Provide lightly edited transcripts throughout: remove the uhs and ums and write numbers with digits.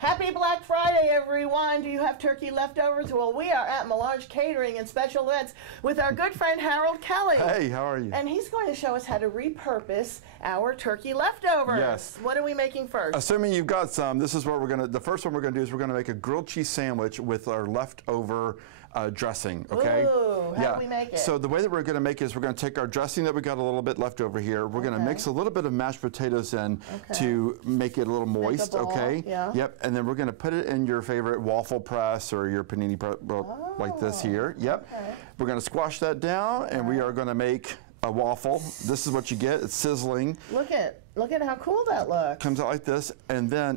Happy Black Friday, everyone. Do you have turkey leftovers? Well, we are at Mélange Catering and Special Events with our good friend Harold Kelly. Hey, how are you? And he's going to show us how to repurpose our turkey leftovers. Yes. What are we making first? Assuming you've got some, this is what we're going to, the first one we're going to do is we're going to make a grilled cheese sandwich with our leftover dressing, okay? Ooh, how do we make it? So the way that we're going to make it is we're going to take our dressing that we got a little bit left over here. We're going to mix a little bit of mashed potatoes in to make it a little moist, okay? Yeah. Yep, and then we're going to put it in your favorite waffle press or your panini press, like this here. Yep. Okay. We're going to squash that down and we are going to make a waffle. This is what you get. It's sizzling. Look at how cool that looks. Comes out like this, and then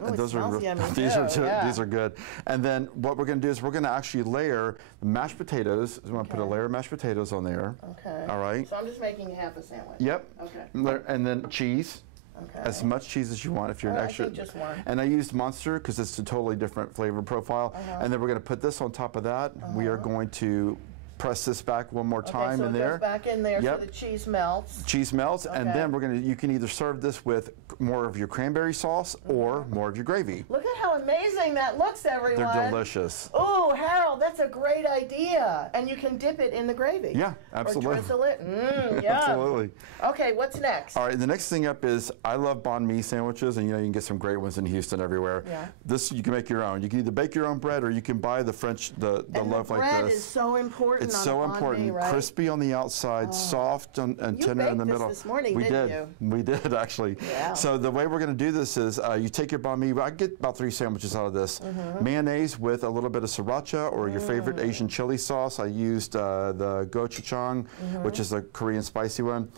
these are good. And then what we're going to do is we're going to actually layer the mashed potatoes. So we're going to put a layer of mashed potatoes on there. Okay. All right. So I'm just making half a sandwich. Yep. Okay. And then cheese. Okay. As much cheese as you want if you're an extra. I think just one. And I used Monster because it's a totally different flavor profile. And then we're going to put this on top of that. We are going to press this back one more time so in it there. Goes back in there so the cheese melts. Cheese melts, and then you can either serve this with more of your cranberry sauce or more of your gravy. Look at how amazing that looks, everyone. They're delicious. Oh, Harold, that's a great idea. And you can dip it in the gravy. Yeah, absolutely. Or drizzle it. Yum. Absolutely. Okay, what's next? All right, the next thing up is I love banh mi sandwiches, and you know you can get some great ones in Houston everywhere. Yeah. This you can make your own. You can either bake your own bread or you can buy the French, the loaf like this. Bread is so important. It's so important. Right? Crispy on the outside, soft and tender in the middle. This morning, we didn't did. you? We did actually. Yeah. So the way we're going to do this is you take your banh mi. I get about 3 sandwiches out of this. Mayonnaise with a little bit of sriracha or your favorite Asian chili sauce. I used the Gochujang, which is a Korean spicy one.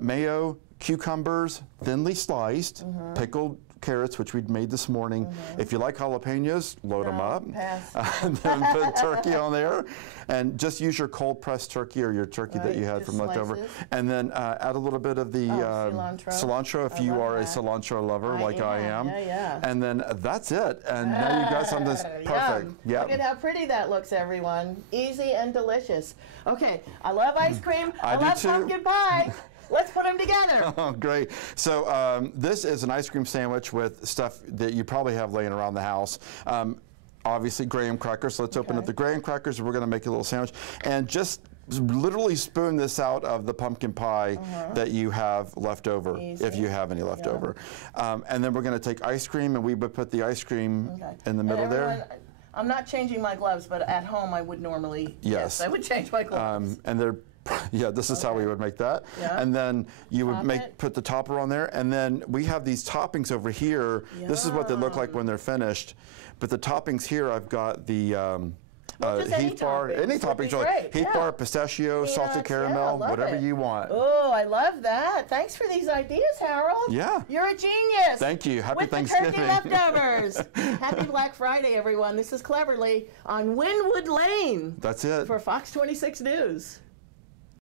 Mayo, cucumbers, thinly sliced, pickled carrots, which we'd made this morning. If you like jalapenos, load them up. And then put turkey on there. And just use your cold pressed turkey or your turkey that you had from leftover. And then add a little bit of the cilantro if you are a cilantro lover like I am. And then that's it. And now you got something that's perfect. Yep. Look at how pretty that looks, everyone. Easy and delicious. Okay, I love ice cream. I love pumpkin pie. Let's put them together. Oh, great. So this is an ice cream sandwich with stuff that you probably have laying around the house. Obviously, graham crackers. So let's open up the graham crackers, and we're going to make a little sandwich. And just literally spoon this out of the pumpkin pie that you have left over, if you have any left over. And then we're going to take ice cream, and we would put the ice cream in the middle there. I'm not changing my gloves, but at home I would normally, yes I would change my gloves. And they're this is how we would make that. And then you would put the topper on there, and then we have these toppings over here. This is what they look like when they're finished. But the toppings here, I've got the Heath bar, any toppings, like Heath bar, pistachio, salted caramel, whatever you want. Oh, I love that. Thanks for these ideas, Harold. Yeah. You're a genius. Thank you. Happy with Thanksgiving. The turkey leftovers. Happy Black Friday, everyone. This is Cleverley on Wynwood Lane. That's it. For Fox 26 News.